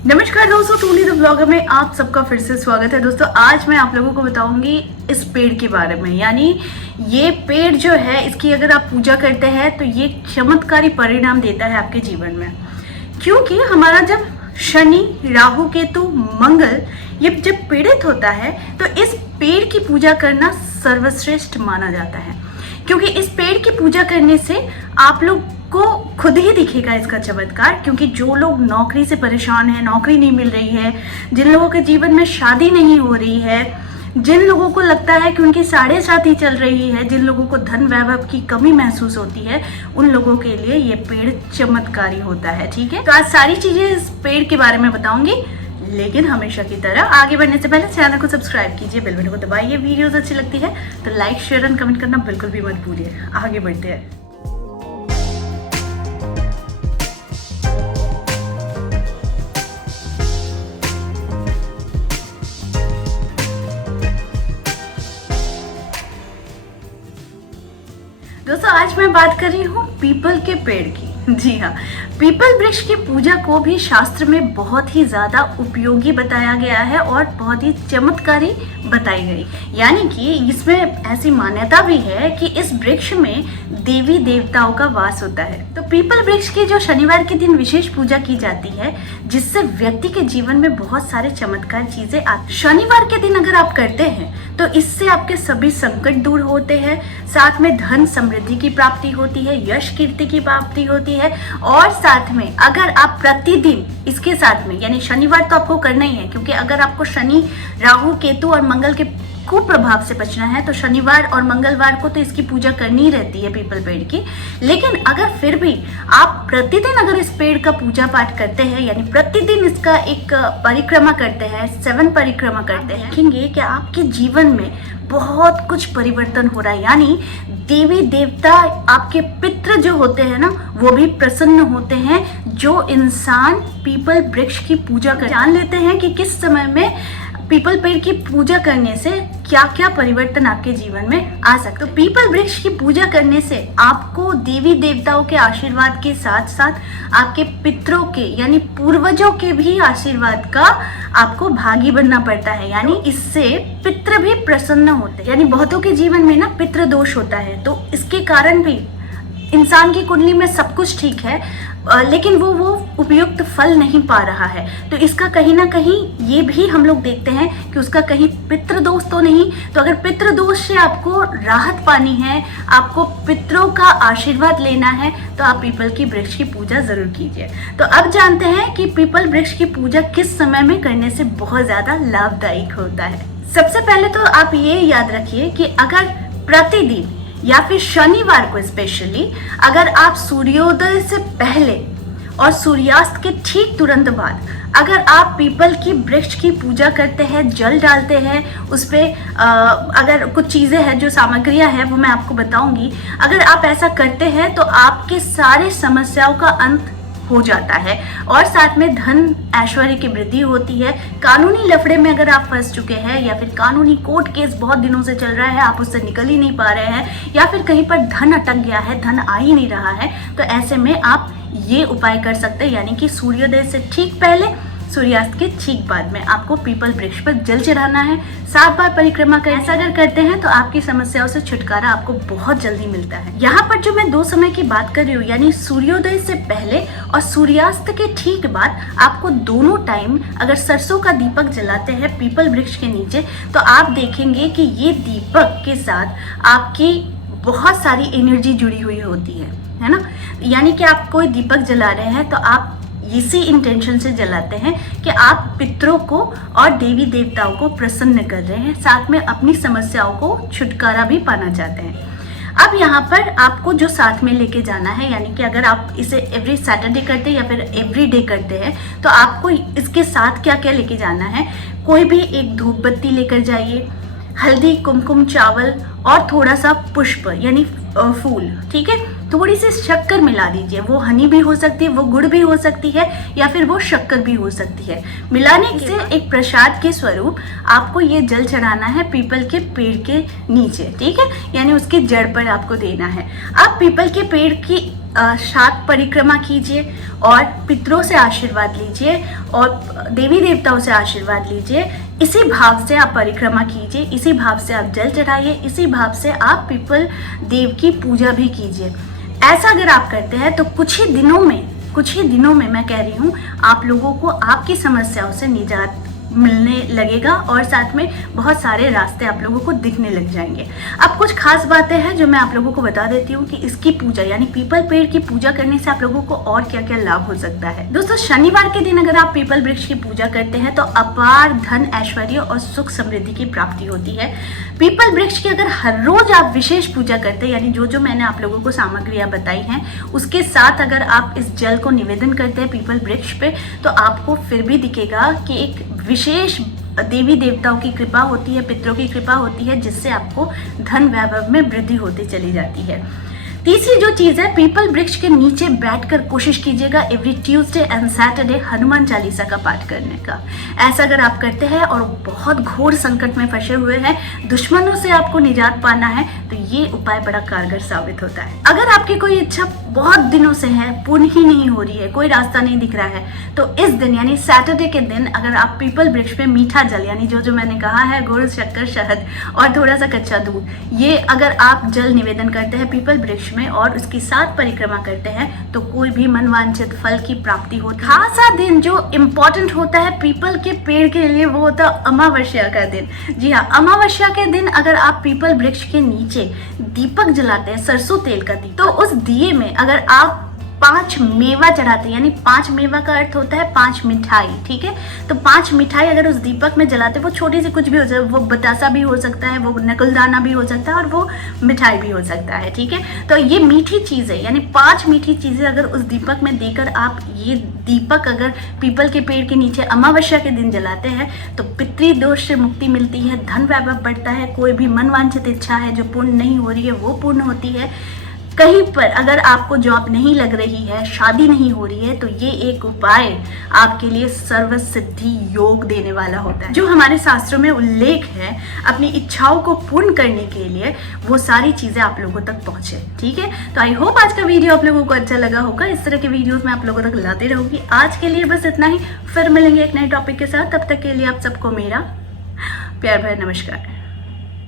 नमस्कार दोस्तों, टूली the blogger में आप सबका फिर से स्वागत है। दोस्तों आज मैं आप लोगों को बताऊंगी इस पेड़ के बारे में। यानी ये पेड़ जो है, इसकी अगर आप पूजा करते हैं तो ये चमत्कारी परिणाम देता है आपके जीवन में। क्योंकि हमारा जब शनि, राहु, केतु, मंगल ये जब पीड़ित होता है तो इस पेड़ की पूजा करना सर्वश्रेष्ठ माना जाता है। क्योंकि इस पेड़ की पूजा करने से आप लोग को खुद ही दिखेगा इसका चमत्कार। क्योंकि जो लोग नौकरी से परेशान हैं, नौकरी नहीं मिल रही है, जिन लोगों के जीवन में शादी नहीं हो रही है, जिन लोगों को लगता है कि उनकी साढ़े साथी चल रही है, जिन लोगों को धन वैभव की कमी महसूस होती है, उन लोगों के लिए ये पेड़ चमत्कारी होता है। ठीक है, तो आज सारी चीजें इस पेड़ के बारे में बताऊंगी। लेकिन हमेशा की तरह आगे बढ़ने से पहले चैनल को सब्सक्राइब कीजिए, बेल बटन को दबाइए। वीडियोस अच्छी लगती है तो लाइक, शेयर एंड कमेंट करना बिल्कुल भी मत भूलिए। आगे बढ़ते हैं। दोस्तों आज मैं बात कर रही हूँ पीपल के पेड़ की। जी हाँ, पीपल वृक्ष की पूजा को भी शास्त्र में बहुत ही ज्यादा उपयोगी बताया गया है और बहुत ही चमत्कारी बताई गई। यानी कि इसमें ऐसी मान्यता भी है कि इस वृक्ष में देवी देवताओं का वास होता है। तो पीपल वृक्ष की जो शनिवार के दिन विशेष पूजा की जाती है, जिससे व्यक्ति के जीवन में बहुत सारे चमत्कार चीजें आती। शनिवार के दिन अगर आप करते हैं तो इससे आपके सभी संकट दूर होते हैं, साथ में धन समृद्धि की प्राप्ति होती है, यश कीर्ति की प्राप्ति होती है। और साथ में अगर आप प्रतिदिन इसके साथ में, यानी शनिवार तो आपको करना ही है, क्योंकि अगर आपको शनि, राहु, केतु और मंगल के कुप्रभाव से बचना है तो शनिवार और मंगलवार को तो इसकी पूजा करनी ही रहती है पीपल पेड़ की। लेकिन अगर फिर भी आप प्रतिदिन अगर इस पेड़ का पूजा पाठ करते हैं, यानी प्रतिदिन इसका एक परिक्रमा करते हैं, 7 परिक्रमा करते हैं, देखेंगे कि आपके जीवन में बहुत कुछ परिवर्तन हो रहा है। यानी देवी देवता, आपके पितृ जो होते हैं ना, वो भी प्रसन्न होते हैं जो इंसान पीपल वृक्ष की पूजा कर। जान लेते हैं कि किस समय में पीपल पेड़ की पूजा करने से क्या क्या परिवर्तन आपके जीवन में आ सकते। तो पीपल वृक्ष की पूजा करने से आपको देवी देवताओं के आशीर्वाद के साथ साथ आपके पितरों के, यानी पूर्वजों के भी आशीर्वाद का आपको भागी बनना पड़ता है। यानी इससे पितृ भी प्रसन्न होते हैं। यानी बहुतों के जीवन में ना पितृ दोष होता है, तो इसके कारण भी इंसान की कुंडली में सब कुछ ठीक है, लेकिन वो उपयुक्त फल नहीं पा रहा है। तो इसका कहीं ना कहीं ये भी हम लोग देखते हैं कि उसका कहीं पितृदोष तो नहीं। तो अगर पितृदोष से आपको राहत पानी है, आपको पितरों का आशीर्वाद लेना है, तो आप पीपल की वृक्ष की पूजा जरूर कीजिए। तो अब जानते हैं कि पीपल वृक्ष की पूजा किस समय में करने से बहुत ज्यादा लाभदायक होता है। सबसे पहले तो आप ये याद रखिए कि अगर प्रतिदिन या फिर शनिवार को स्पेशली अगर आप सूर्योदय से पहले और सूर्यास्त के ठीक तुरंत बाद अगर आप पीपल की वृक्ष की पूजा करते हैं, जल डालते हैं उस पर, अगर कुछ चीज़ें हैं, जो सामग्रियां हैं वो मैं आपको बताऊंगी, अगर आप ऐसा करते हैं तो आपके सारे समस्याओं का अंत हो जाता है। और साथ में धन ऐश्वर्य की वृद्धि होती है। कानूनी लफड़े में अगर आप फंस चुके हैं, या फिर कानूनी कोर्ट केस बहुत दिनों से चल रहा है, आप उससे निकल ही नहीं पा रहे हैं, या फिर कहीं पर धन अटक गया है, धन आ ही नहीं रहा है, तो ऐसे में आप ये उपाय कर सकते हैं। यानी कि सूर्योदय से ठीक पहले, सूर्यास्त के ठीक बाद में आपको पीपल वृक्ष पर जल चढ़ाना है, 7 बार परिक्रमा करें। ऐसा अगर करते हैं तो आपकी समस्याओं से छुटकारा आपको बहुत जल्दी मिलता है। यहाँ पर जो मैं 2 समय की बात कर रही हूँ, यानी सूर्योदय से पहले और सूर्यास्त के ठीक बाद, आपको दोनों टाइम अगर सरसों का दीपक जलाते हैं पीपल वृक्ष के नीचे, तो आप देखेंगे कि ये दीपक के साथ आपकी बहुत सारी एनर्जी जुड़ी हुई होती है ना। यानी कि आप कोई दीपक जला रहे हैं तो आप इसी इंटेंशन से जलाते हैं कि आप पितरों को और देवी देवताओं को प्रसन्न कर रहे हैं, साथ में अपनी समस्याओं को छुटकारा भी पाना चाहते हैं। अब यहाँ पर आपको जो साथ में लेके जाना है, यानी कि अगर आप इसे एवरी सैटरडे करते हैं या फिर एवरी डे करते हैं, तो आपको इसके साथ क्या क्या लेके जाना है। कोई भी एक धूप बत्ती लेकर जाइए, हल्दी, कुमकुम, चावल और थोड़ा सा पुष्प यानी फूल, ठीक है। थोड़ी सी शक्कर मिला दीजिए, वो हनी भी हो सकती है, वो गुड़ भी हो सकती है, या फिर वो शक्कर भी हो सकती है। मिलाने से एक प्रसाद के स्वरूप आपको ये जल चढ़ाना है पीपल के पेड़ के नीचे, ठीक है, यानी उसके जड़ पर आपको देना है। अब पीपल के पेड़ की सात परिक्रमा कीजिए और पितरों से आशीर्वाद लीजिए और देवी देवताओं से आशीर्वाद लीजिए। इसी भाव से आप परिक्रमा कीजिए, इसी भाव से आप जल चढ़ाइए, इसी भाव से आप पीपल देव की पूजा भी कीजिए। ऐसा अगर आप करते हैं तो कुछ ही दिनों में मैं कह रही हूँ आप लोगों को आपकी समस्याओं से निजात मिलने लगेगा और साथ में बहुत सारे रास्ते आप लोगों को दिखने लग जाएंगे। अब कुछ खास बातें हैं जो मैं आप लोगों को बता देती हूँ कि इसकी पूजा यानी पीपल पेड़ की पूजा करने से आप लोगों को और क्या क्या लाभ हो सकता है। दोस्तों, शनिवार के दिन अगर आप पीपल वृक्ष की पूजा करते हैं तो अपार धन, ऐश्वर्य और सुख समृद्धि की प्राप्ति होती है। पीपल वृक्ष की अगर हर रोज आप विशेष पूजा करते हैं, यानी जो मैंने आप लोगों को सामग्रियां बताई हैं उसके साथ अगर आप इस जल को निवेदन करते हैं पीपल वृक्ष पे, तो आपको फिर भी दिखेगा कि एक विशेष देवी देवताओं की कृपा होती है, पितरों की कृपा होती है, जिससे आपको धन वैभव में वृद्धि होती चली जाती है। तीसरी जो चीज है, पीपल वृक्ष के नीचे बैठकर कोशिश कीजिएगा every Tuesday and Saturday Hanuman Chalisa का पाठ करने का। ऐसा अगर आप करते हैं और बहुत घोर संकट में फंसे हुए हैं, दुश्मनों से आपको निजात पाना है, तो ये उपाय बड़ा कारगर साबित होता है। अगर आपकी कोई इच्छा बहुत दिनों से है, पूर्ण ही नहीं हो रही है, कोई रास्ता नहीं दिख रहा है, तो इस दिन यानी सैटरडे के दिन अगर आप पीपल वृक्ष पे मीठा जल यानी जो मैंने कहा है गुड़, शक्कर, शहद और थोड़ा सा कच्चा दूध, ये अगर आप जल निवेदन करते हैं पीपल वृक्ष में और उसकी 7 परिक्रमा करते हैं तो कोई भी मनवांछित फल की प्राप्ति होती है। खासा दिन जो इम्पोर्टेंट होता है पीपल के पेड़ के लिए वो होता है अमावस्या का दिन। जी हाँ, अमावस्या के दिन अगर आप पीपल वृक्ष के नीचे दीपक जलाते हैं, सरसों तेल का दीपक, तो उस दिए में अगर आप 5 मेवा चढ़ाते हैं, यानी 5 मेवा का अर्थ होता है 5 मिठाई, ठीक है। तो 5 मिठाई अगर उस दीपक में जलाते, वो छोटी सी कुछ भी हो सकता है, वो बतासा भी हो सकता है, वो नकुलदाना भी हो सकता है और वो मिठाई भी हो सकता है, ठीक है। तो ये मीठी चीज़ है, यानी 5 मीठी चीज़ें अगर उस दीपक में देकर आप ये दीपक अगर पीपल के पेड़ के नीचे अमावस्या के दिन जलाते हैं तो पितृ दोष से मुक्ति मिलती है, धन वैभव बढ़ता है, कोई भी मनवांछित इच्छा है जो पूर्ण नहीं हो रही है वो पूर्ण होती है। कहीं पर अगर आपको जॉब नहीं लग रही है, शादी नहीं हो रही है, तो ये एक उपाय आपके लिए सर्व सिद्धि योग देने वाला होता है। जो हमारे शास्त्रों में उल्लेख है अपनी इच्छाओं को पूर्ण करने के लिए, वो सारी चीजें आप लोगों तक पहुंचे, ठीक है। तो आई होप आज का वीडियो आप लोगों को अच्छा लगा होगा। इस तरह के वीडियोस मैं आप लोगों तक लाते रहूंगी। आज के लिए बस इतना ही, फिर मिलेंगे एक नए टॉपिक के साथ। तब तक के लिए आप सबको मेरा प्यार भरा नमस्कार।